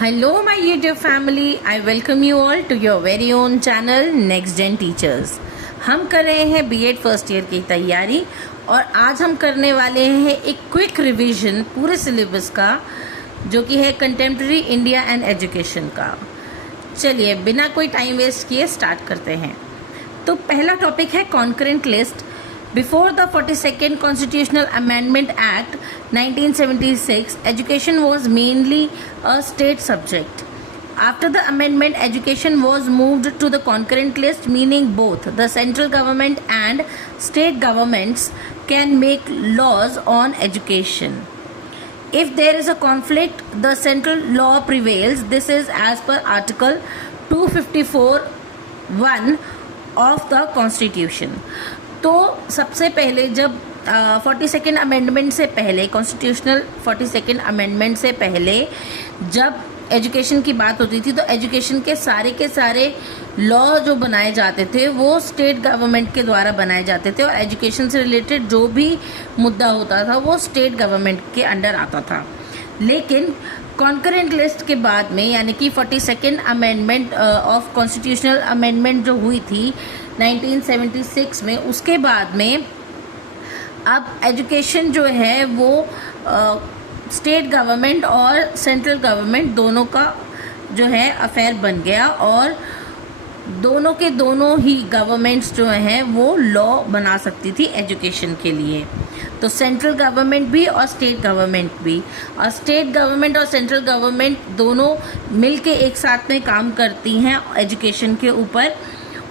Hello, my YouTube family. I welcome you all to your very own channel Next Gen Teachers. हम कर रहे हैं BEd first year की तैयारी और आज हम करने वाले हैं एक क्विक रिवीजन पूरे सिलेबस का, जो कि है कंटेम्प्रेरी इंडिया एंड एजुकेशन का। चलिए बिना कोई टाइम वेस्ट किए स्टार्ट करते हैं। तो पहला टॉपिक है concurrent list. Before the 42nd Constitutional Amendment Act 1976, education was mainly a state subject. After the amendment, education was moved to the concurrent list, meaning both the central government and state governments can make laws on education. If there is a conflict, the central law prevails. This is as per Article 254(1) of the Constitution. तो सबसे पहले जब 42nd amendment से पहले, constitutional 42nd amendment से पहले जब education की बात होती थी, तो एजुकेशन के सारे लॉ जो बनाए जाते थे वो स्टेट गवर्नमेंट के द्वारा बनाए जाते थे और एजुकेशन से रिलेटेड जो भी मुद्दा होता था वो स्टेट गवर्नमेंट के अंडर आता था। लेकिन कॉन्करेंट लिस्ट के बाद में, यानी कि 42nd amendment of constitutional amendment जो हुई थी 1976 में, उसके बाद में अब एजुकेशन जो है वो स्टेट गवर्नमेंट और सेंट्रल गवर्नमेंट दोनों का जो है अफेयर बन गया और दोनों के दोनों ही गवर्नमेंट्स जो हैं वो लॉ बना सकती थी एजुकेशन के लिए। तो सेंट्रल गवर्नमेंट भी और स्टेट गवर्नमेंट भी, और स्टेट गवर्नमेंट और सेंट्रल गवर्नमेंट दोनों मिलके एक साथ में काम करती हैं एजुकेशन के ऊपर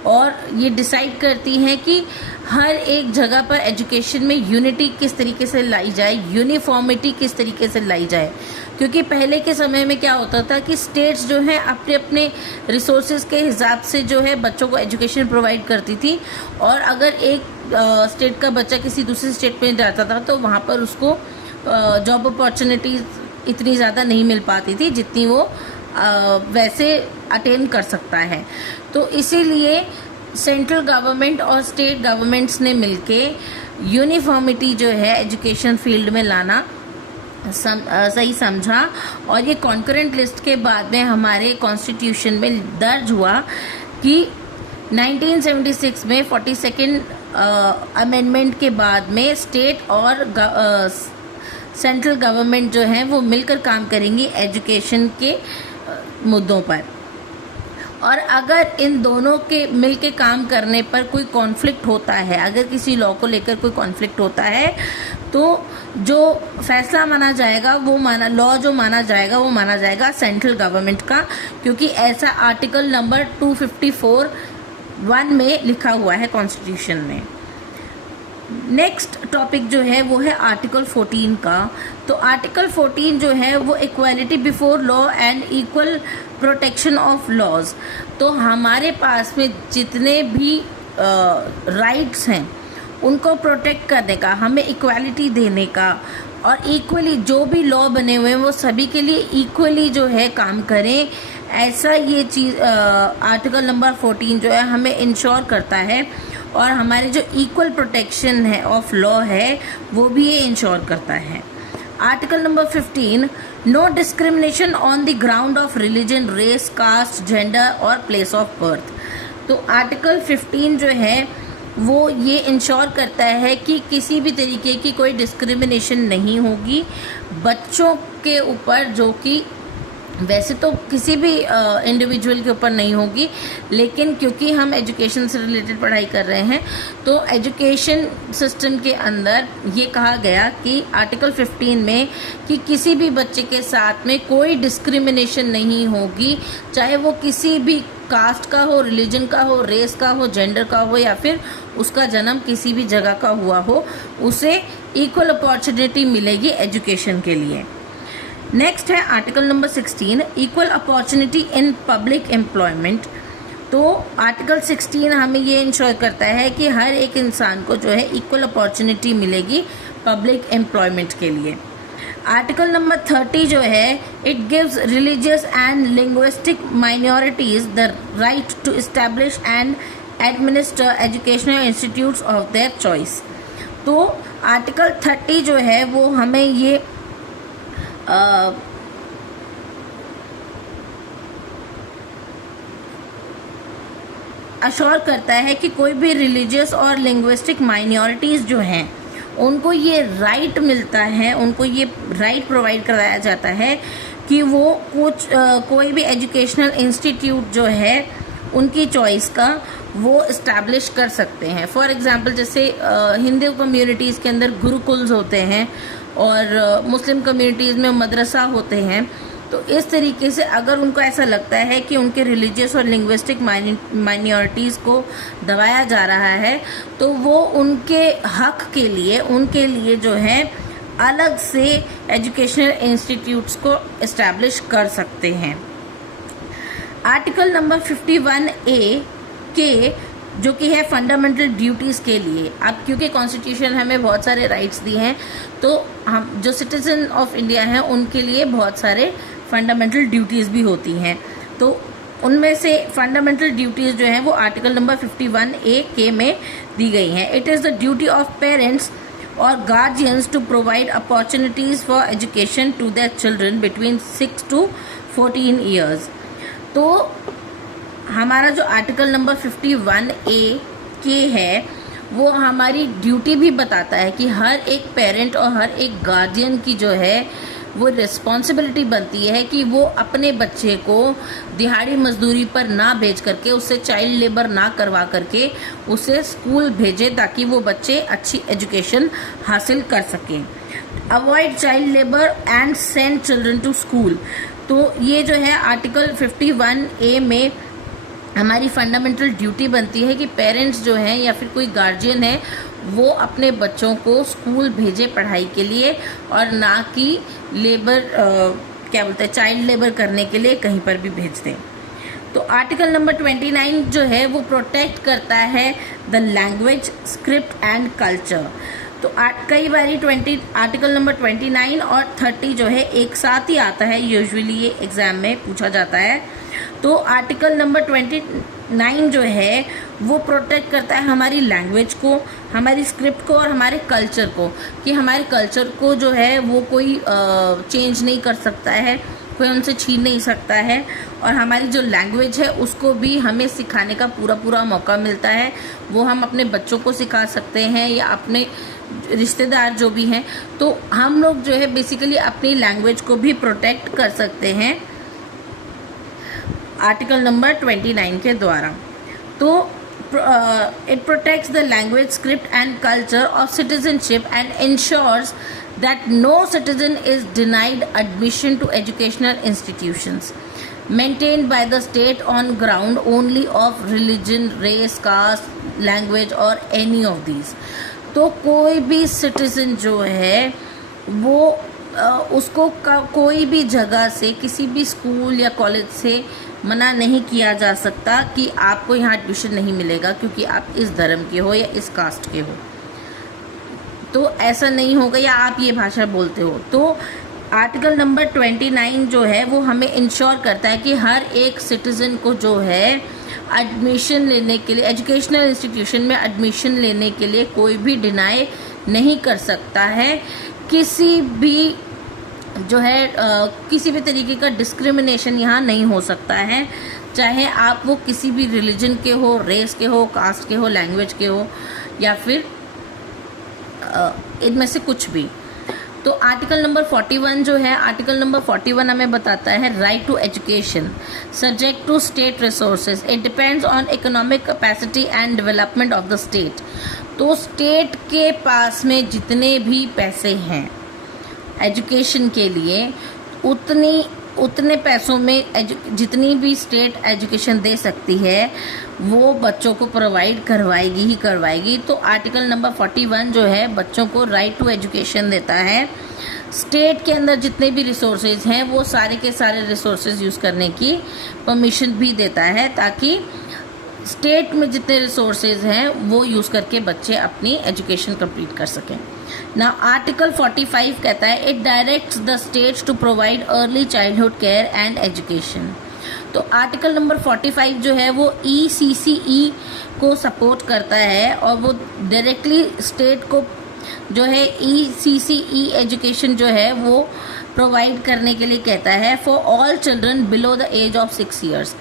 और ये डिसाइड करती हैं कि हर एक जगह पर एजुकेशन में यूनिटी किस तरीके से लाई जाए, यूनिफॉर्मिटी किस तरीके से लाई जाए। क्योंकि पहले के समय में क्या होता था कि स्टेट्स जो हैं अपने अपने रिसोर्सेज के हिसाब से जो है बच्चों को एजुकेशन प्रोवाइड करती थी, और अगर एक स्टेट का बच्चा किसी दूसरे स्टेट में जाता था तो वहाँ पर उसको जॉब अपॉर्चुनिटीज इतनी ज़्यादा नहीं मिल पाती थी जितनी वो वैसे अटेन कर सकता है। तो इसीलिए सेंट्रल गवर्नमेंट और स्टेट गवर्नमेंट्स ने मिलके यूनिफॉर्मिटी जो है एजुकेशन फील्ड में लाना सही समझा, और ये कॉन्करेंट लिस्ट के बाद में हमारे कॉन्स्टिट्यूशन में दर्ज हुआ कि 1976 में 42nd अमेंडमेंट के बाद में स्टेट और सेंट्रल गवर्नमेंट जो है वो मिलकर काम करेंगी एजुकेशन के मुद्दों पर। और अगर इन दोनों के मिलके काम करने पर कोई कॉन्फ्लिक्ट होता है, अगर किसी लॉ को लेकर कोई कॉन्फ्लिक्ट होता है, तो जो फैसला माना जाएगा लॉ जो माना जाएगा सेंट्रल गवर्नमेंट का, क्योंकि ऐसा आर्टिकल नंबर 254(1) में लिखा हुआ है कॉन्स्टिट्यूशन में। नेक्स्ट टॉपिक जो है वो है आर्टिकल 14 का। तो आर्टिकल 14 जो है वो equality before law and equal protection of laws. तो हमारे पास में जितने भी राइट्स हैं उनको प्रोटेक्ट करने का, हमें इक्वालिटी देने का, और इक्वली जो भी लॉ बने हुए हैं वो सभी के लिए इक्वली जो है काम करें, ऐसा ये चीज़ आर्टिकल नंबर 14 जो है हमें इंश्योर करता है। और हमारे जो इक्वल प्रोटेक्शन है ऑफ लॉ है वो भी ये इंश्योर करता है। Article number 15, no discrimination on the ground of religion, race, caste, gender और प्लेस ऑफ बर्थ। तो आर्टिकल 15 जो है वो ये इंश्योर करता है कि किसी भी तरीके की कोई डिस्क्रिमिनेशन नहीं होगी बच्चों के ऊपर, जो कि वैसे तो किसी भी इंडिविजुअल के ऊपर नहीं होगी, लेकिन क्योंकि हम एजुकेशन से रिलेटेड पढ़ाई कर रहे हैं तो एजुकेशन सिस्टम के अंदर ये कहा गया कि आर्टिकल 15 में कि किसी भी बच्चे के साथ में कोई डिस्क्रिमिनेशन नहीं होगी, चाहे वो किसी भी कास्ट का हो, रिलीजन का हो, रेस का हो, जेंडर का हो, या फिर उसका जन्म किसी भी जगह का हुआ हो, उसे इक्वल अपॉर्चुनिटी मिलेगी एजुकेशन के लिए। नेक्स्ट है article number 16, equal opportunity in public employment. तो आर्टिकल 16 हमें ये इंश्योर करता है कि हर एक इंसान को जो है इक्वल अपॉर्चुनिटी मिलेगी पब्लिक एम्प्लॉयमेंट के लिए। आर्टिकल नंबर 30 जो है, it gives religious and linguistic minorities the right to establish and administer educational institutes of their choice. तो आर्टिकल 30 जो है वो हमें ये अश्योर करता है कि कोई भी रिलीजियस और लिंग्विस्टिक माइनॉरिटीज़ जो हैं उनको ये राइट मिलता है, उनको ये राइट प्रोवाइड करवाया जाता है कि वो कोई भी एजुकेशनल इंस्टीट्यूट जो है उनकी चॉइस का वो इस्टेब्लिश कर सकते हैं। फॉर एग्जांपल जैसे हिंदू कम्युनिटीज़ के अंदर गुरुकुल्स होते हैं और मुस्लिम कम्युनिटीज़ में मदरसा होते हैं। तो इस तरीके से अगर उनको ऐसा लगता है कि उनके रिलीजियस और लिंग्विस्टिक माइनॉरिटीज़ को दबाया जा रहा है तो वो उनके हक के लिए उनके लिए जो है अलग से एजुकेशनल इंस्टीट्यूट्स को इस्टेब्लिश कर सकते हैं। आर्टिकल नंबर 51A के जो कि है फंडामेंटल ड्यूटीज़ के लिए, अब क्योंकि कॉन्स्टिट्यूशन हमें बहुत सारे राइट्स दिए हैं तो हम जो सिटीजन ऑफ इंडिया हैं उनके लिए बहुत सारे फंडामेंटल ड्यूटीज़ भी होती हैं। तो उनमें से फंडामेंटल ड्यूटीज़ जो हैं वो आर्टिकल नंबर 51A के में दी गई हैं। It is the duty of parents और guardians to provide opportunities for education to their children between 6 to 14 years. तो हमारा जो आर्टिकल नंबर 51A के है वो हमारी ड्यूटी भी बताता है कि हर एक पेरेंट और हर एक गार्जियन की जो है वो रिस्पॉन्सिबिलिटी बनती है कि वो अपने बच्चे को दिहाड़ी मजदूरी पर ना भेज करके, उससे चाइल्ड लेबर ना करवा करके उसे स्कूल भेजे ताकि वो बच्चे अच्छी एजुकेशन हासिल कर सकें। Avoid child labour and send children to school. तो ये जो है आर्टिकल 51A में हमारी फंडामेंटल ड्यूटी बनती है कि पेरेंट्स जो हैं या फिर कोई गार्जियन है वो अपने बच्चों को स्कूल भेजे पढ़ाई के लिए और ना कि लेबर क्या बोलते हैं चाइल्ड लेबर करने के लिए कहीं पर भी भेज दें। तो आर्टिकल नंबर 29 जो है वो प्रोटेक्ट करता है the language, script and culture. तो कई बारी आर्टिकल नंबर 29 और 30 जो है एक साथ ही आता है, यूजुअली ये एग्जाम में पूछा जाता है। तो आर्टिकल नंबर 29 जो है वो प्रोटेक्ट करता है हमारी लैंग्वेज को, हमारी स्क्रिप्ट को और हमारे कल्चर को, कि हमारे कल्चर को जो है वो कोई चेंज नहीं कर सकता है, कोई उनसे छीन नहीं सकता है, और हमारी जो लैंग्वेज है उसको भी हमें सिखाने का पूरा मौका मिलता है। वो हम अपने बच्चों को सिखा सकते हैं या अपने रिश्तेदार जो भी हैं, तो हम लोग जो है बेसिकली अपनी लैंग्वेज को भी प्रोटेक्ट कर सकते हैं आर्टिकल नंबर 29 के द्वारा। तो it protects the language, script and culture of citizenship and ensures that no citizen is denied admission to educational institutions maintained by the state on ground only of religion, race, caste, language or any of these। तो कोई भी citizen जो है वो उसको कोई भी जगह से, किसी भी स्कूल या कॉलेज से मना नहीं किया जा सकता कि आपको यहाँ एडमिशन नहीं मिलेगा क्योंकि आप इस धर्म के हो या इस कास्ट के हो। तो ऐसा नहीं होगा, या आप ये भाषा बोलते हो। तो आर्टिकल नंबर 29 जो है वो हमें इंश्योर करता है कि हर एक सिटीज़न को जो है एडमिशन लेने के लिए, एजुकेशनल इंस्टीट्यूशन में एडमिशन लेने के लिए कोई भी डिनाई नहीं कर सकता है। किसी भी जो है किसी भी तरीके का डिस्क्रिमिनेशन यहाँ नहीं हो सकता है, चाहे आप वो किसी भी रिलीजन के हो, रेस के हो, कास्ट के हो, लैंग्वेज के हो या फिर इनमें से कुछ भी। तो आर्टिकल नंबर 41 जो है, आर्टिकल नंबर 41 हमें बताता है right to education subject to state resources, it depends on economic capacity and development of the state. तो स्टेट के पास में जितने भी पैसे हैं एजुकेशन के लिए, उतने पैसों में जितनी भी स्टेट एजुकेशन दे सकती है वो बच्चों को प्रोवाइड करवाएगी ही करवाएगी। तो आर्टिकल नंबर 41 जो है बच्चों को राइट टू एजुकेशन देता है। स्टेट के अंदर जितने भी रिसोर्सेज हैं वो सारे के सारे रिसोर्सेज यूज़ करने की परमिशन भी देता है, ताकि स्टेट में जितने रिसोर्सेज हैं वो यूज़ करके बच्चे अपनी एजुकेशन कंप्लीट कर सकें। ना आर्टिकल 45 कहता है it directs the states to provide early childhood care and education. तो आर्टिकल नंबर 45 जो है वो ECCE को सपोर्ट करता है और वो डायरेक्टली स्टेट को जो है ECCE एजुकेशन जो है वो प्रोवाइड करने के लिए कहता है for all children below the age of 6 years.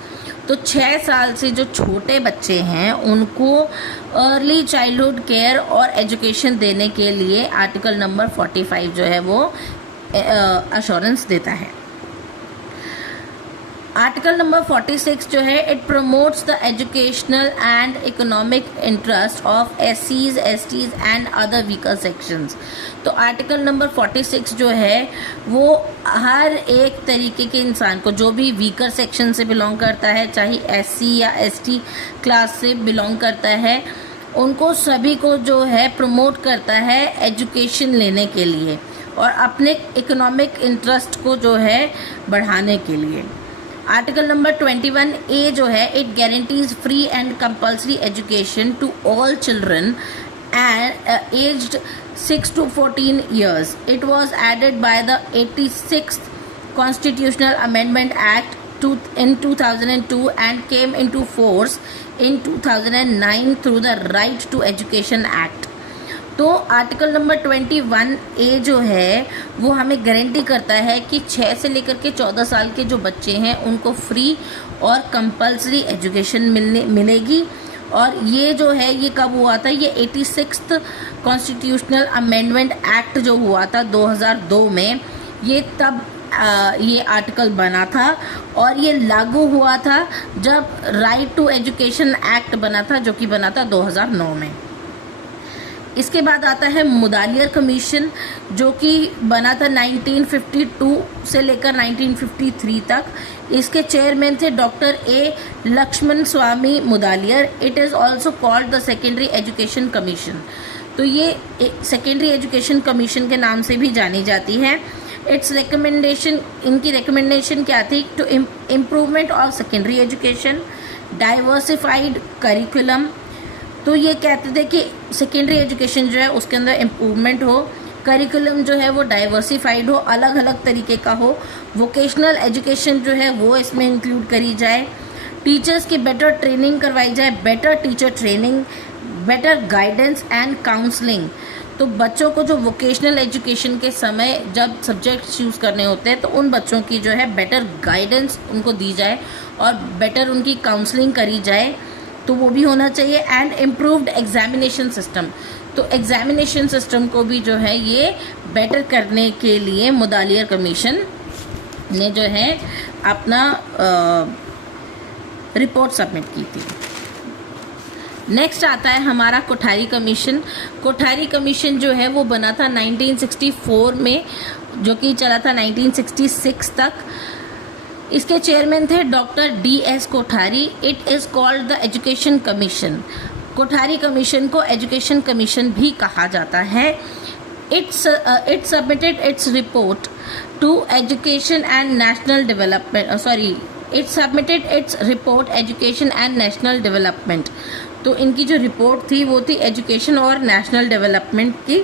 तो 6 साल से जो छोटे बच्चे हैं उनको अर्ली चाइल्डहुड केयर और एजुकेशन देने के लिए आर्टिकल नंबर 45 जो है वो अश्योरेंस देता है। आर्टिकल नंबर 46 जो है it promotes the educational and economic interest of SCs, STs and other weaker sections. तो आर्टिकल नंबर 46 जो है वो हर एक तरीके के इंसान को, जो भी वीकर सेक्शन से बिलोंग करता है, चाहे SC या ST क्लास से बिलोंग करता है, उनको सभी को जो है प्रमोट करता है एजुकेशन लेने के लिए और अपने इकोनॉमिक इंटरेस्ट को जो है बढ़ाने के लिए। आर्टिकल नंबर 21A जो है it guarantees free and compulsory education to all children aged 6 to 14 years. It was added by the 86th Constitutional Amendment Act in 2002 and came into force in 2009 through the Right to Education Act. तो article number 21A जो है वो हमें guarantee करता है कि 6 से लेकर के 14 साल के जो बच्चे हैं उनको फ्री और कंपल्सरी एजुकेशन मिलेगी। और ये जो है ये कब हुआ था, ये 86th कॉन्स्टिट्यूशनल अमेंडमेंट एक्ट जो हुआ था 2002 में, ये तब ये आर्टिकल बना था और ये लागू हुआ था जब राइट टू एजुकेशन एक्ट बना था, जो कि बना था 2009 में। इसके बाद आता है मुदालियर कमीशन, जो कि बना था 1952 से लेकर 1953 तक। इसके चेयरमैन थे doctor A Lakshmanaswami Mudaliar. It is also called the secondary education commission. तो ये सेकेंडरी एजुकेशन कमीशन के नाम से भी जानी जाती है। इट्स रिकमेंडेशन, इनकी रिकमेंडेशन क्या थी, to improvement of secondary education, diversified curriculum. तो ये कहते थे कि सेकेंडरी एजुकेशन जो है उसके अंदर इम्प्रूवमेंट हो, करिकुलम जो है वो डाइवर्सिफाइड हो, अलग अलग तरीके का हो, वोकेशनल एजुकेशन जो है वो इसमें इंक्लूड करी जाए, टीचर्स की बेटर ट्रेनिंग करवाई जाए, better teacher training, better guidance and counselling. तो बच्चों को जो वोकेशनल एजुकेशन के समय जब सब्जेक्ट चूज़ करने होते हैं तो उन बच्चों की जो है बेटर गाइडेंस उनको दी जाए और बेटर उनकी काउंसलिंग करी जाए, तो वो भी होना चाहिए। एंड इम्प्रूव्ड एग्जामिनेशन सिस्टम, तो एग्जामिनेशन सिस्टम को भी जो है ये बेटर करने के लिए मुदालियर कमीशन ने जो है अपना रिपोर्ट सबमिट की थी। नेक्स्ट आता है हमारा कोठारी कमीशन। कोठारी कमीशन जो है वो बना था 1964 में, जो कि चला था 1966 तक। इसके चेयरमैन थे doctor DS Kothari. It is called the education commission. Kothari commission को एजुकेशन कमीशन भी कहा जाता है। It submitted its report to education and national development, it submitted its report education and national development. तो इनकी जो रिपोर्ट थी वो थी एजुकेशन और नेशनल डेवलपमेंट की।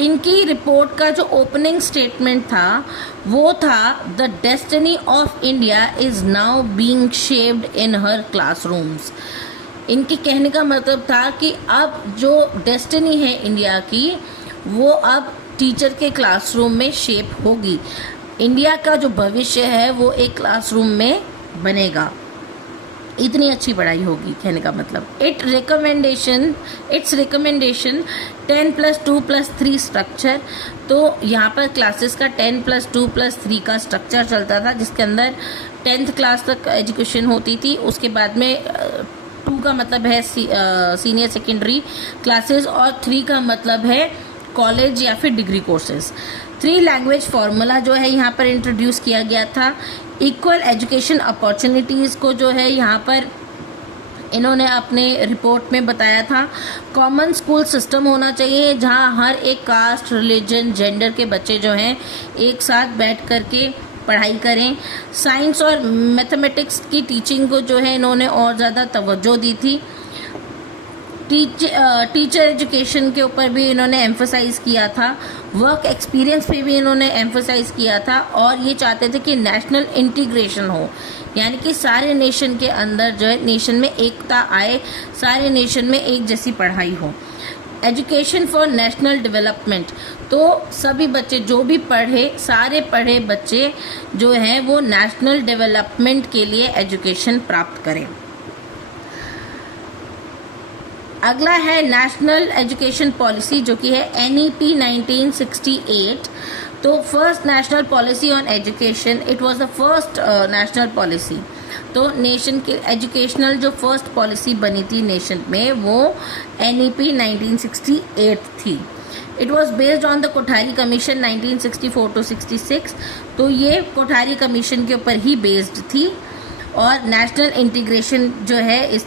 इनकी रिपोर्ट का जो ओपनिंग स्टेटमेंट था वो था, the destiny of India is now being shaped in her classrooms. इनकी कहने का मतलब था कि अब जो डेस्टिनी है इंडिया की वो अब टीचर के क्लासरूम में शेप होगी। इंडिया का जो भविष्य है वो एक क्लासरूम में बनेगा, इतनी अच्छी पढ़ाई होगी, कहने का मतलब। It's recommendation 10+2+3 structure. तो यहाँ पर क्लासेस का 10+2+3 का स्ट्रक्चर चलता था, जिसके अंदर 10th क्लास तक एजुकेशन होती थी। उसके बाद में 2 का मतलब है सीनियर सेकेंडरी क्लासेस और 3 का मतलब है कॉलेज या फिर डिग्री कोर्सेज। 3 लैंग्वेज फार्मूला जो है यहाँ पर इंट्रोड्यूस किया गया था। इक्वल एजुकेशन अपॉर्चुनिटीज़ को जो है यहाँ पर इन्होंने अपने रिपोर्ट में बताया था। कॉमन स्कूल सिस्टम होना चाहिए जहाँ हर एक कास्ट, रिलीजन, जेंडर के बच्चे जो हैं एक साथ बैठ कर के पढ़ाई करें। साइंस और मैथमेटिक्स की टीचिंग को जो है इन्होंने और ज़्यादा तवज्जो दी थी। टीचर एजुकेशन के ऊपर भी इन्होंने एम्फसाइज़ किया था। वर्क एक्सपीरियंस पे भी इन्होंने एम्फसाइज़ किया था और ये चाहते थे कि नेशनल इंटीग्रेशन हो, यानी कि सारे नेशन के अंदर जो है नेशन में एकता आए, सारे नेशन में एक जैसी पढ़ाई हो। एजुकेशन फॉर नेशनल डेवलपमेंट, तो सभी बच्चे जो भी पढ़े, सारे पढ़े बच्चे जो हैं वो नेशनल डेवलपमेंट के लिए एजुकेशन प्राप्त करें। अगला है नेशनल एजुकेशन पॉलिसी जो कि है NEP 1968। तो first national policy on education, it was the first national policy. तो नेशन के एजुकेशनल जो फर्स्ट पॉलिसी बनी थी नेशन में वो NEP 1968 थी। It was based on the Kothari commission 1964 to 66। तो ये कोठारी कमीशन के ऊपर ही बेस्ड थी। और नेशनल इंटीग्रेशन जो है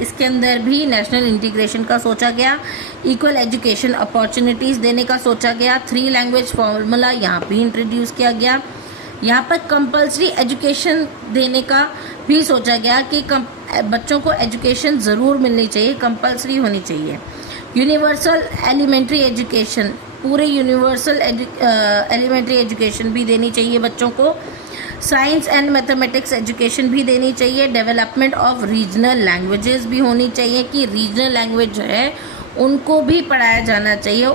इसके अंदर भी नेशनल इंटीग्रेशन का सोचा गया, इक्वल एजुकेशन अपॉर्चुनिटीज़ देने का सोचा गया, 3 लैंग्वेज फार्मूला यहाँ भी इंट्रोड्यूस किया गया। यहाँ पर कंपलसरी एजुकेशन देने का भी सोचा गया कि बच्चों को एजुकेशन ज़रूर मिलनी चाहिए, कंपलसरी होनी चाहिए। यूनिवर्सल एलिमेंट्री एजुकेशन, पूरे यूनिवर्सल एलिमेंट्री एजुकेशन भी देनी चाहिए बच्चों को। साइंस एंड मैथमेटिक्स एजुकेशन भी देनी चाहिए। डेवलपमेंट ऑफ रीजनल लैंग्वेजेस भी होनी चाहिए कि रीजनल लैंग्वेज जो है उनको भी पढ़ाया जाना चाहिए,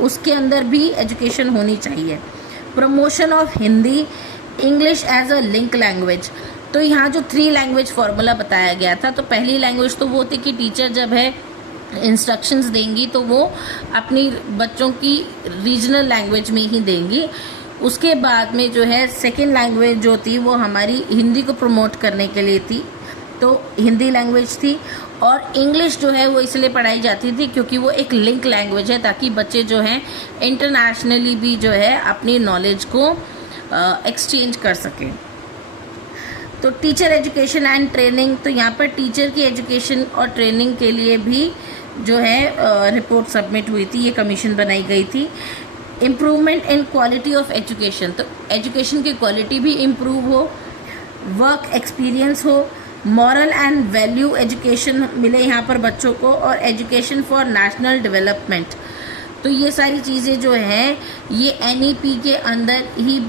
उसके अंदर भी एजुकेशन होनी चाहिए। Promotion of Hindi, English as a link language. तो यहाँ जो 3 लैंग्वेज फार्मूला बताया गया था, तो पहली लैंग्वेज तो वो थी कि टीचर जब है इंस्ट्रक्शंस देंगी तो वो अपनी बच्चों की रीजनल लैंग्वेज में ही देंगी। उसके बाद में जो है सेकेंड लैंग्वेज जो थी वो हमारी हिंदी को प्रमोट करने के लिए थी, तो हिंदी लैंग्वेज थी। और इंग्लिश जो है वो इसलिए पढ़ाई जाती थी क्योंकि वो एक लिंक लैंग्वेज है, ताकि बच्चे जो हैं इंटरनेशनली भी जो है अपनी नॉलेज को एक्सचेंज कर सकें। तो टीचर एजुकेशन एंड ट्रेनिंग, तो यहाँ पर टीचर की एजुकेशन और ट्रेनिंग के लिए भी जो है रिपोर्ट सबमिट हुई थी, ये कमीशन बनाई गई थी। Improvement in quality of education, तो एजुकेशन की क्वालिटी भी इम्प्रूव हो, वर्क एक्सपीरियंस हो, मॉरल एंड वैल्यू एजुकेशन मिले यहाँ पर बच्चों को, और एजुकेशन फॉर नेशनल डेवलपमेंट। तो ये सारी चीज़ें जो हैं ये NEP के अंदर ही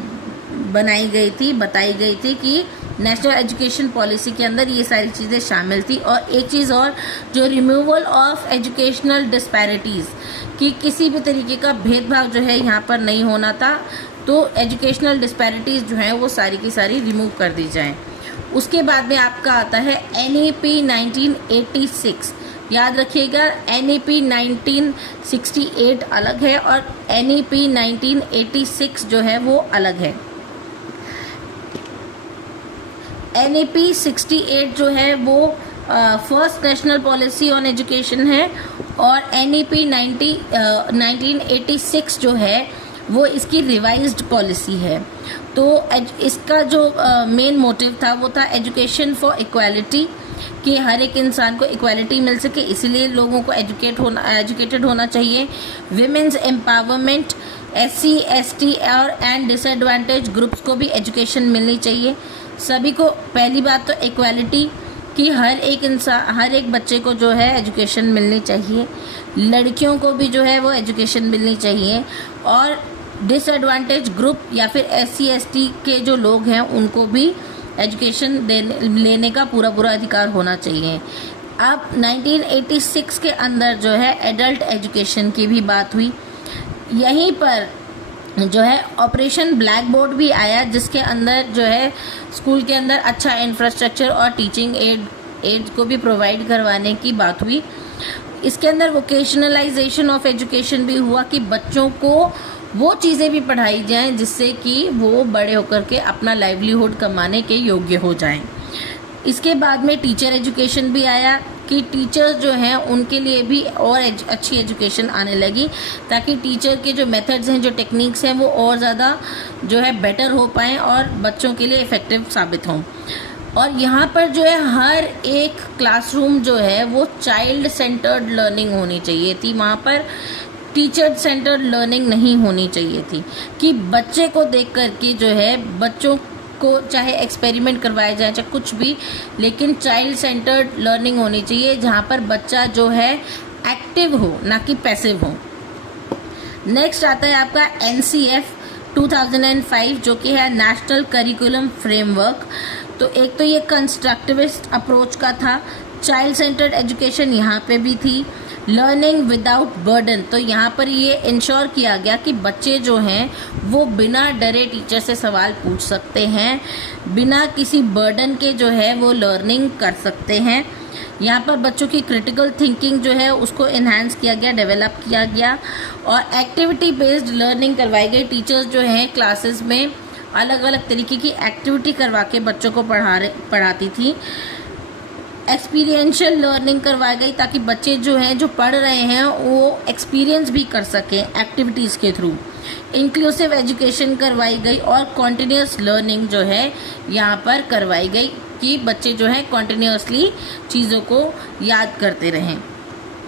बनाई गई थी, बताई गई थी कि नेशनल एजुकेशन पॉलिसी के अंदर ये सारी चीज़ें शामिल थी। और एक चीज़ और, जो रिमूवल ऑफ एजुकेशनल डिस्पैरिटीज़, कि किसी भी तरीके का भेदभाव जो है यहाँ पर नहीं होना था, तो एजुकेशनल डिस्पैरिटीज़ जो हैं वो सारी की सारी रिमूव कर दी जाएं। उसके बाद में आपका आता है NEP 1986। याद रखिएगा, NEP 1968 अलग है और NEP 1986 जो है वो अलग है। NEP 68 जो है वो first national policy on education है, और NEP 1986 जो है वो इसकी रिवाइज्ड पॉलिसी है। तो इसका जो मेन मोटिव था वो था एजुकेशन फॉर इक्वालिटी, कि हर एक इंसान को इक्वालिटी मिल सके, इसीलिए लोगों को एजुकेटेड होना चाहिए। विमेंस एम्पावरमेंट, SC ST और एंड डिसएडवांटेज ग्रुप्स को भी एजुकेशन मिलनी चाहिए। सभी को, पहली बात तो इक्वालिटी, कि हर एक इंसान, हर एक बच्चे को जो है एजुकेशन मिलनी चाहिए। लड़कियों को भी जो है वो एजुकेशन मिलनी चाहिए, और डिसएडवांटेज ग्रुप या फिर SC ST के जो लोग हैं उनको भी एजुकेशन लेने का पूरा अधिकार होना चाहिए। अब 1986 के अंदर जो है एडल्ट एजुकेशन की भी बात हुई। यहीं पर जो है ऑपरेशन ब्लैक बोर्ड भी आया, जिसके अंदर जो है स्कूल के अंदर अच्छा इंफ्रास्ट्रक्चर और टीचिंग एड को भी प्रोवाइड करवाने की बात हुई। इसके अंदर वोकेशनलाइजेशन ऑफ एजुकेशन भी हुआ, कि बच्चों को वो चीज़ें भी पढ़ाई जाएं जिससे कि वो बड़े होकर के अपना लाइवलीहुड कमाने के योग्य हो जाएं। इसके बाद में टीचर एजुकेशन भी आया, कि टीचर्स जो हैं उनके लिए भी और अच्छी एजुकेशन आने लगी, ताकि टीचर के जो मेथड्स हैं, जो टेक्निक्स हैं वो और ज़्यादा जो है बेटर हो पाएँ और बच्चों के लिए इफ़ेक्टिव साबित हों। और यहाँ पर जो है हर एक क्लासरूम जो है वो चाइल्ड सेंटर्ड लर्निंग होनी चाहिए थी, वहाँ पर टीचर सेंटर्ड लर्निंग नहीं होनी चाहिए थी, कि बच्चे को देख कर के जो है बच्चों को चाहे एक्सपेरिमेंट करवाए जाए चाहे कुछ भी, लेकिन चाइल्ड सेंटर्ड लर्निंग होनी चाहिए, जहाँ पर बच्चा जो है एक्टिव हो, ना कि पैसिव हो। नेक्स्ट आता है आपका NCF 2005, जो कि है नेशनल करिकुलम फ्रेमवर्क। तो एक तो ये कंस्ट्रक्टिविस्ट अप्रोच का था, चाइल्ड सेंटर्ड एजुकेशन यहाँ पे भी थी, लर्निंग विदाउट बर्डन, तो यहाँ पर ये इंश्योर किया गया कि बच्चे जो हैं वो बिना डरे टीचर से सवाल पूछ सकते हैं, बिना किसी बर्डन के जो है वो लर्निंग कर सकते हैं। यहाँ पर बच्चों की क्रिटिकल थिंकिंग जो है उसको इन्हांस किया गया, डेवलप किया गया, और एक्टिविटी बेस्ड लर्निंग करवाई गई। टीचर्स जो हैं क्लासेस में अलग अलग तरीके की एक्टिविटी करवा के बच्चों को पढ़ाती थी। एक्सपीरियंशियल लर्निंग करवाई गई ताकि बच्चे जो हैं जो पढ़ रहे हैं वो एक्सपीरियंस भी कर सकें एक्टिविटीज़ के थ्रू। इंक्लूसिव एजुकेशन करवाई गई और कॉन्टिन्यूस लर्निंग जो है यहाँ पर करवाई गई कि बच्चे जो हैं कॉन्टिन्यूसली चीज़ों को याद करते रहें।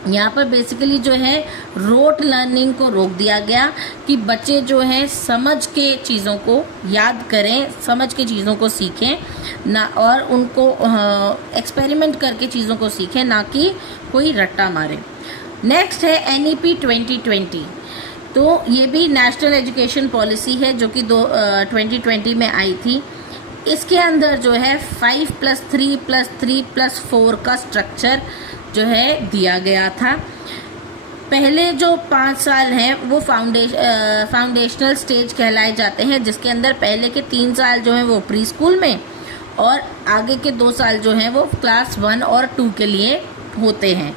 यहाँ पर बेसिकली जो है रोट लर्निंग को रोक दिया गया कि बच्चे जो हैं समझ के चीज़ों को याद करें, समझ के चीज़ों को सीखें ना, और उनको एक्सपेरिमेंट करके चीज़ों को सीखें, ना कि कोई रट्टा मारे। नेक्स्ट है NEP 2020, तो ये भी नेशनल एजुकेशन पॉलिसी है जो कि 2020 में आई थी। इसके अंदर जो है 5+3+3+4 का स्ट्रक्चर जो है दिया गया था। पहले जो 5 साल हैं वो फाउंडेशनल स्टेज कहलाए जाते हैं, जिसके अंदर पहले के 3 साल जो हैं वो प्री स्कूल में और आगे के 2 साल जो हैं वो क्लास 1 और 2 के लिए होते हैं।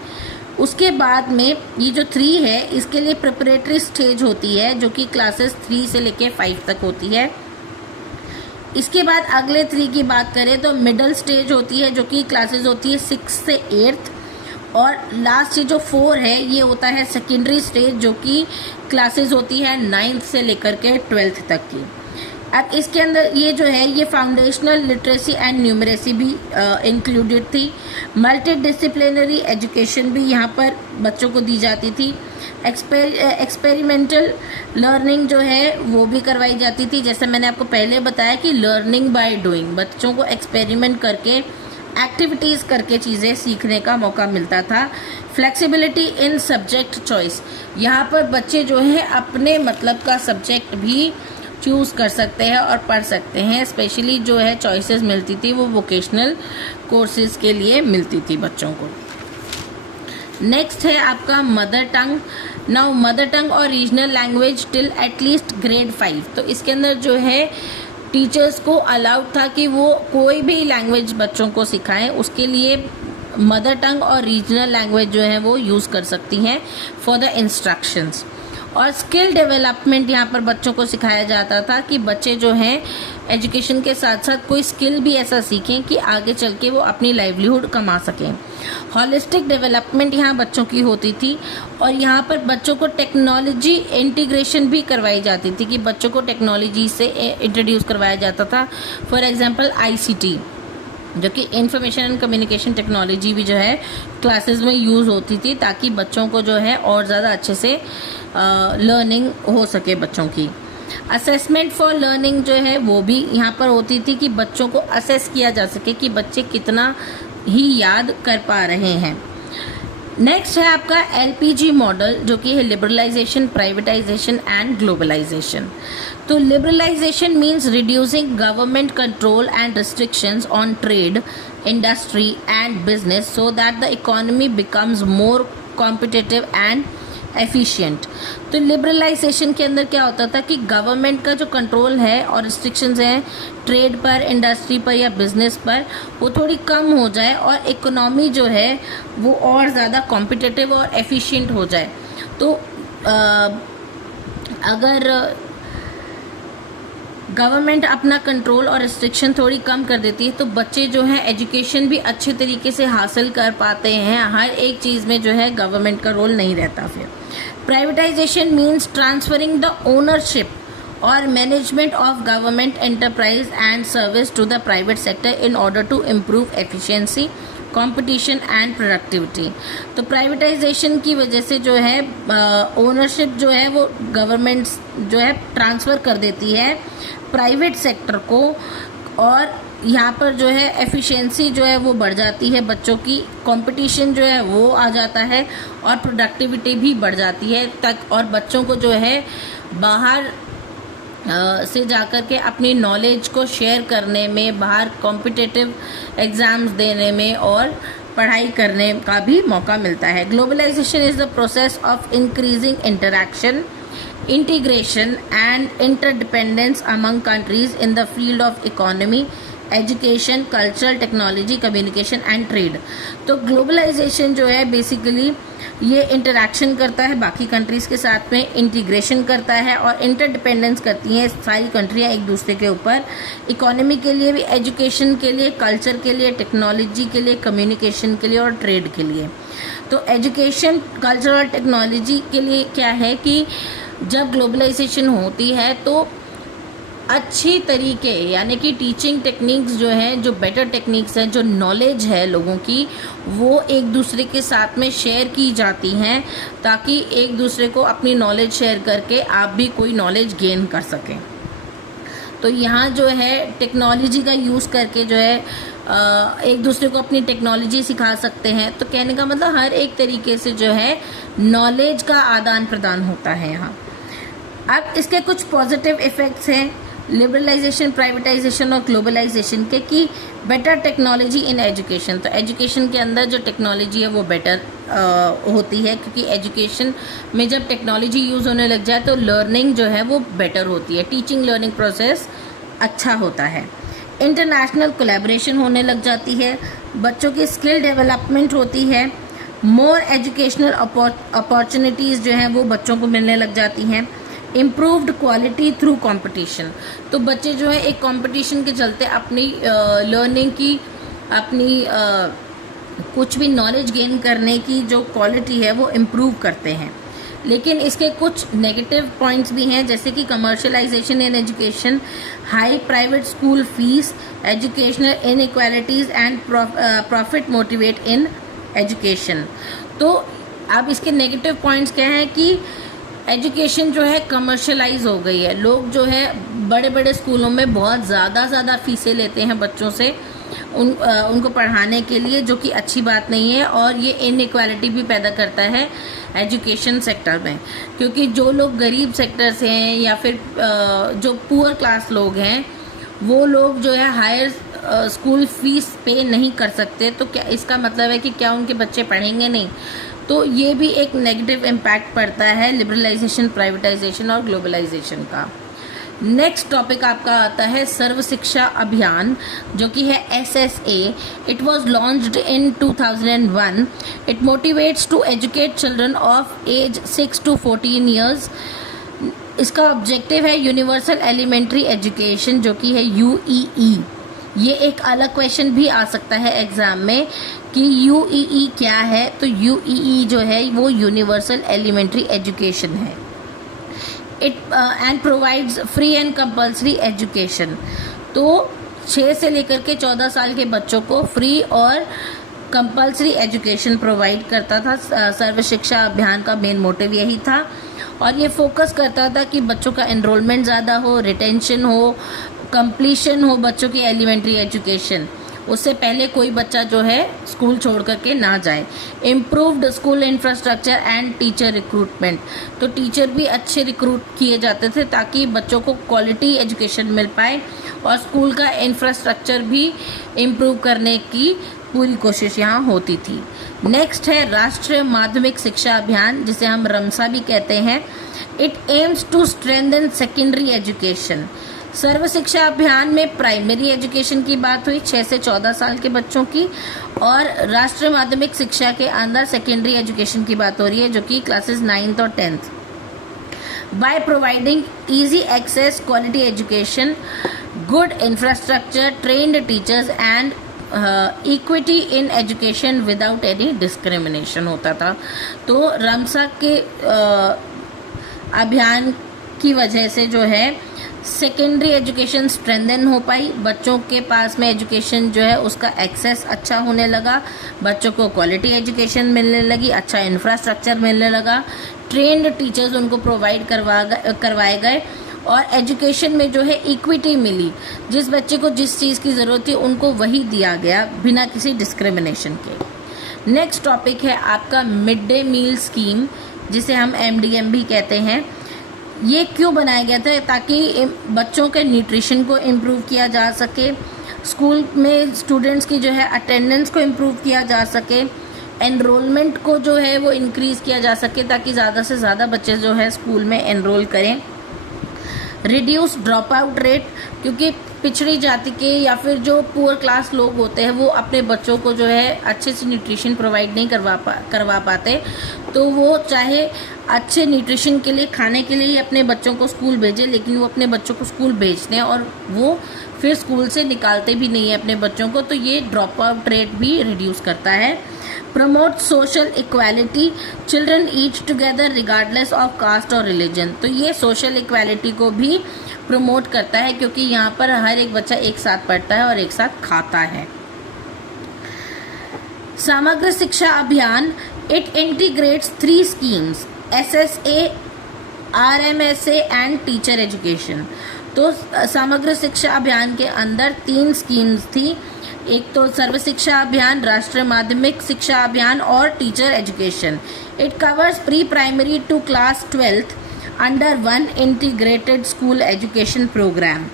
उसके बाद में ये जो 3 है इसके लिए प्रिपरेटरी स्टेज होती है जो कि क्लासेस 3 से लेके 5 तक होती है। इसके बाद अगले 3 की बात करें तो मिडिल स्टेज होती है जो कि क्लासेस होती है 6 से 8th, और लास्ट जो 4 है ये होता है सेकेंडरी स्टेज जो कि क्लासेस होती है 9th से लेकर के 12th तक की। अब इसके अंदर ये जो है ये फाउंडेशनल लिटरेसी एंड न्यूमरेसी भी इंक्लूडेड थी। मल्टी डिसिप्लिनरी एजुकेशन भी यहाँ पर बच्चों को दी जाती थी। एक्सपेरिमेंटल लर्निंग जो है वो भी करवाई जाती थी। जैसे मैंने आपको पहले बताया कि लर्निंग बाय डूइंग, बच्चों को एक्सपेरिमेंट करके एक्टिविटीज़ करके चीज़ें सीखने का मौका मिलता था। फ्लेक्सिबिलिटी इन सब्जेक्ट चॉइस, यहाँ पर बच्चे जो है अपने मतलब का सब्जेक्ट भी चूज़ कर सकते हैं और पढ़ सकते हैं। स्पेशली जो है चॉइसेस मिलती थी वो वोकेशनल कोर्सेज के लिए मिलती थी बच्चों को। नेक्स्ट है आपका mother tongue. Now mother tongue और regional language till at least grade 5, तो इसके अंदर जो है टीचर्स को अलाउड था कि वो कोई भी लैंग्वेज बच्चों को सिखाएं, उसके लिए मदर टंग और रीजनल लैंग्वेज जो है वो यूज़ कर सकती हैं फॉर द इंस्ट्रक्शंस। और स्किल डेवलपमेंट यहाँ पर बच्चों को सिखाया जाता था कि बच्चे जो हैं एजुकेशन के साथ साथ कोई स्किल भी ऐसा सीखें कि आगे चल के वो अपनी लाइवलीहुड कमा सकें। हॉलिस्टिक डेवलपमेंट यहाँ बच्चों की होती थी, और यहाँ पर बच्चों को टेक्नोलॉजी इंटीग्रेशन भी करवाई जाती थी कि बच्चों को टेक्नोलॉजी से इंट्रोड्यूस करवाया जाता था। फॉर एग्जांपल ICT जो कि इंफॉर्मेशन एंड कम्युनिकेशन टेक्नोलॉजी भी जो है क्लासेस में यूज़ होती थी ताकि बच्चों को जो है और ज़्यादा अच्छे से लर्निंग हो सके बच्चों की। असेसमेंट फॉर लर्निंग जो है वो भी यहाँ पर होती थी कि बच्चों को असेस किया जा सके कि बच्चे कितना ही याद कर पा रहे हैं। नेक्स्ट है आपका LPG मॉडल जो कि है लिबरलाइजेशन, प्राइवेटाइजेशन एंड ग्लोबलाइजेशन। तो liberalisation means reducing government control and restrictions on trade, industry and business so that the economy becomes more competitive and efficient. तो लिबरलाइजेशन के अंदर क्या होता था कि गवर्नमेंट का जो कंट्रोल है और रिस्ट्रिक्शंस हैं ट्रेड पर, इंडस्ट्री पर या बिजनेस पर, वो थोड़ी कम हो जाए और इकोनॉमी जो है वो और ज़्यादा कॉम्पिटिटिव और एफिशिएंट हो जाए। तो अगर गवर्नमेंट अपना कंट्रोल और रिस्ट्रिक्शन थोड़ी कम कर देती है तो बच्चे जो हैं एजुकेशन भी अच्छे तरीके से हासिल कर पाते हैं। हर एक चीज़ में जो है गवर्नमेंट का रोल नहीं रहता। फिर privatisation means transferring the ownership और management of government enterprise and service to the private sector in order to improve efficiency, competition and productivity. तो प्राइवेटाइजेशन की वजह से जो है ओनरशिप जो है वो गवर्नमेंट जो है ट्रांसफ़र कर देती है प्राइवेट सेक्टर को, और यहाँ पर जो है एफिशिएंसी जो है वो बढ़ जाती है, बच्चों की कंपटीशन जो है वो आ जाता है और प्रोडक्टिविटी भी बढ़ जाती है तक, और बच्चों को जो है बाहर से जाकर के अपनी नॉलेज को शेयर करने में, बाहर कॉम्पिटिटिव एग्ज़ाम्स देने में और पढ़ाई करने का भी मौका मिलता है। Globalisation is the process of increasing interaction, integration and interdependence among countries in the field of economy, education, culture, technology, communication and trade. तो ग्लोबलाइजेशन जो है बेसिकली ये इंटरैक्शन करता है बाकी कंट्रीज़ के साथ में, इंटीग्रेशन करता है और इंटरडिपेंडेंस करती हैं सारी कंट्रियाँ एक दूसरे के ऊपर, इकोनॉमी के लिए भी, एजुकेशन के लिए, कल्चर के लिए, टेक्नोलॉजी के लिए, कम्युनिकेशन के लिए और ट्रेड के लिए। तो एजुकेशन, कल्चर और टेक्नोलॉजी के लिए क्या है कि जब ग्लोबलाइजेशन होती है तो अच्छी तरीके यानी कि टीचिंग टेक्निक्स जो हैं, जो बेटर टेक्निक्स हैं, जो नॉलेज है लोगों की, वो एक दूसरे के साथ में शेयर की जाती हैं ताकि एक दूसरे को अपनी नॉलेज शेयर करके आप भी कोई नॉलेज गेन कर सकें। तो यहाँ जो है टेक्नोलॉजी का यूज़ करके जो है एक दूसरे को अपनी टेक्नोलॉजी सिखा सकते हैं। तो कहने का मतलब हर एक तरीके से जो है नॉलेज का आदान प्रदान होता है यहाँ। अब इसके कुछ पॉजिटिव इफ़ेक्ट्स हैं लिबरलाइजेशन, प्राइवेटाइजेशन और ग्लोबलाइजेशन के, कि बेटर टेक्नोलॉजी इन एजुकेशन। तो एजुकेशन के अंदर जो टेक्नोलॉजी है वो बेटर होती है, क्योंकि एजुकेशन में जब टेक्नोलॉजी यूज़ होने लग जाए तो लर्निंग जो है वो बेटर होती है, टीचिंग लर्निंग प्रोसेस अच्छा होता है। इंटरनेशनल कोलैबोरेशन होने लग जाती है, बच्चों की स्किल डेवलपमेंट होती है, मोर एजुकेशनल अपॉर्चुनिटीज़ जो हैं वो बच्चों को मिलने लग जाती हैं, इम्प्रूव्ड क्वालिटी थ्रू कंपटीशन। तो बच्चे जो है एक कंपटीशन के चलते अपनी लर्निंग की, अपनी कुछ भी नॉलेज गेन करने की जो क्वालिटी है वो इम्प्रूव करते हैं। लेकिन इसके कुछ नेगेटिव पॉइंट्स भी हैं, जैसे कि commercialisation in education, high private school fees, educational inequalities and profit motivate in education. तो अब इसके नेगेटिव पॉइंट्स क्या हैं कि एजुकेशन जो है कमर्शलाइज हो गई है, लोग जो है बड़े बड़े स्कूलों में बहुत ज़्यादा फ़ीसें लेते हैं बच्चों से उनको पढ़ाने के लिए, जो कि अच्छी बात नहीं है और ये इनइक्वालिटी भी पैदा करता है एजुकेशन सेक्टर में। क्योंकि जो लोग गरीब सेक्टर से हैं या फिर जो पुअर क्लास लोग हैं वो लोग जो है हायर स्कूल फीस पे नहीं कर सकते, तो क्या इसका मतलब है कि क्या उनके बच्चे पढ़ेंगे नहीं? तो ये भी एक नेगेटिव इम्पैक्ट पड़ता है लिबरलाइजेशन, प्राइवेटाइजेशन और ग्लोबलाइजेशन का। नेक्स्ट टॉपिक आपका आता है सर्व शिक्षा अभियान, जो कि है SSA। It was launched in 2001। It motivates to educate children of age 6 to 14 years. इसका ऑब्जेक्टिव है यूनिवर्सल एलिमेंट्री एजुकेशन, जो कि है UEE। ये एक अलग क्वेश्चन भी आ सकता है एग्जाम में कि UEE क्या है। तो UEE जो है वो यूनिवर्सल एलिमेंट्री एजुकेशन है। It and provides free and compulsory education. तो 6 से लेकर के 14 साल के बच्चों को फ्री और कंपल्सरी एजुकेशन प्रोवाइड करता था। सर्व शिक्षा अभियान का मेन मोटिव यही था और ये फोकस करता था कि बच्चों का एनरोलमेंट ज़्यादा हो, रिटेंशन हो, कंप्लीशन हो बच्चों की एलिमेंट्री एजुकेशन, उससे पहले कोई बच्चा जो है स्कूल छोड़ करके ना जाए। Improved school infrastructure and teacher recruitment. तो टीचर भी अच्छे रिक्रूट किए जाते थे ताकि बच्चों को क्वालिटी एजुकेशन मिल पाए और स्कूल का इंफ्रास्ट्रक्चर भी इम्प्रूव करने की पूरी कोशिश यहाँ होती थी। नेक्स्ट है राष्ट्रीय माध्यमिक शिक्षा अभियान, जिसे हम रमसा भी कहते हैं। It aims to strengthen secondary education. Sarva Shiksha Abhiyan में प्राइमरी एजुकेशन की बात हुई 6 से 14 साल के बच्चों की, और राष्ट्रीय माध्यमिक शिक्षा के अंदर सेकेंडरी एजुकेशन की बात हो रही है, जो कि क्लासेस 9th और 10th। By providing easy access, quality education, good infrastructure, trained teachers and equity in education without any discrimination होता था। तो रमसा के अभियान की वजह से जो है सेकेंडरी एजुकेशन स्ट्रेंथन हो पाई, बच्चों के पास में एजुकेशन जो है उसका एक्सेस अच्छा होने लगा, बच्चों को क्वालिटी एजुकेशन मिलने लगी, अच्छा इंफ्रास्ट्रक्चर मिलने लगा, ट्रेन्ड टीचर्स उनको प्रोवाइड करवाए गए और एजुकेशन में जो है इक्विटी मिली। जिस बच्चे को जिस चीज़ की ज़रूरत थी उनको वही दिया गया बिना किसी डिस्क्रिमिनेशन के। नेक्स्ट टॉपिक है आपका मिड डे मील स्कीम, जिसे हम MDM भी कहते हैं। ये क्यों बनाया गया था? ताकि बच्चों के न्यूट्रिशन को इम्प्रूव किया जा सके, स्कूल में स्टूडेंट्स की जो है अटेंडेंस को इम्प्रूव किया जा सके, एनरोलमेंट को जो है वो इंक्रीज़ किया जा सके, ताकि ज़्यादा से ज़्यादा बच्चे जो है स्कूल में एनरोल करें। रिड्यूस ड्रॉप आउट रेट, क्योंकि पिछड़ी जाति के या फिर जो पुअर क्लास लोग होते हैं वो अपने बच्चों को जो है अच्छे से न्यूट्रिशन प्रोवाइड नहीं करवा पाते, तो वो चाहे अच्छे न्यूट्रिशन के लिए खाने के लिए ही अपने बच्चों को स्कूल भेजें, लेकिन वो अपने बच्चों को स्कूल भेजते हैं और वो फिर स्कूल से निकालते भी नहीं है अपने बच्चों को, तो ये ड्रॉप आउट रेट भी रिड्यूस करता है। Promote social equality, children eat together regardless of caste और रिलीजन, तो ये सोशल इक्वालिटी को भी प्रमोट करता है, क्योंकि यहाँ पर हर एक बच्चा एक साथ पढ़ता है और एक साथ खाता है। समग्र शिक्षा अभियान, it integrates 3 schemes, SSA, RMSA and teacher education. तो समग्र शिक्षा अभियान के अंदर 3 स्कीम्स थी, एक तो सर्व शिक्षा अभियान, राष्ट्रीय माध्यमिक शिक्षा अभियान और teacher education. It covers pre primary to class 12th under 1 integrated school education programme,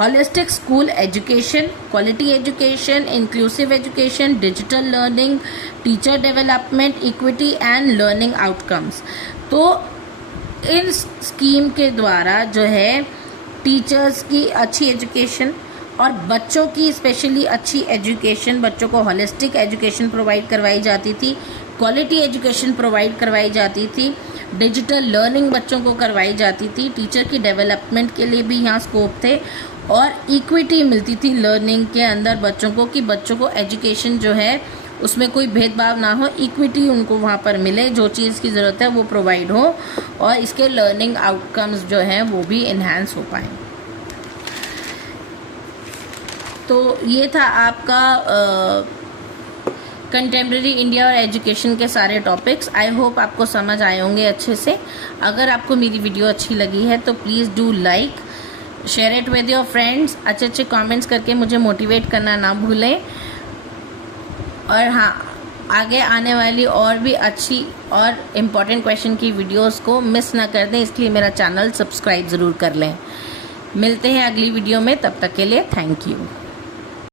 holistic school education, quality education, inclusive education, digital learning, teacher development, equity and learning outcomes. तो इन स्कीम के द्वारा जो है टीचर्स की अच्छी education और बच्चों की स्पेशली अच्छी एजुकेशन, बच्चों को होलिस्टिक एजुकेशन प्रोवाइड करवाई जाती थी, क्वालिटी एजुकेशन प्रोवाइड करवाई जाती थी, डिजिटल लर्निंग बच्चों को करवाई जाती थी, टीचर की डेवलपमेंट के लिए भी यहाँ स्कोप थे और इक्विटी मिलती थी लर्निंग के अंदर बच्चों को, कि बच्चों को एजुकेशन जो है उसमें कोई भेदभाव ना हो, इक्विटी उनको वहाँ पर मिले, जो चीज़ की ज़रूरत है वो प्रोवाइड हो और इसके लर्निंग आउटकम्स जो हैं वो भी इन्हांस हो पाएँ। तो ये था आपका कंटेम्प्रेरी इंडिया और एजुकेशन के सारे टॉपिक्स। आई होप आपको समझ आए होंगे अच्छे से। अगर आपको मेरी वीडियो अच्छी लगी है तो please do like, share it with your friends, अच्छे अच्छे कमेंट्स करके मुझे मोटिवेट करना ना भूलें। और हाँ, आगे आने वाली और भी अच्छी और इम्पॉर्टेंट क्वेश्चन की वीडियोस को मिस ना कर दें, इसलिए मेरा चैनल सब्सक्राइब ज़रूर कर लें। मिलते हैं अगली वीडियो में, तब तक के लिए थैंक यू।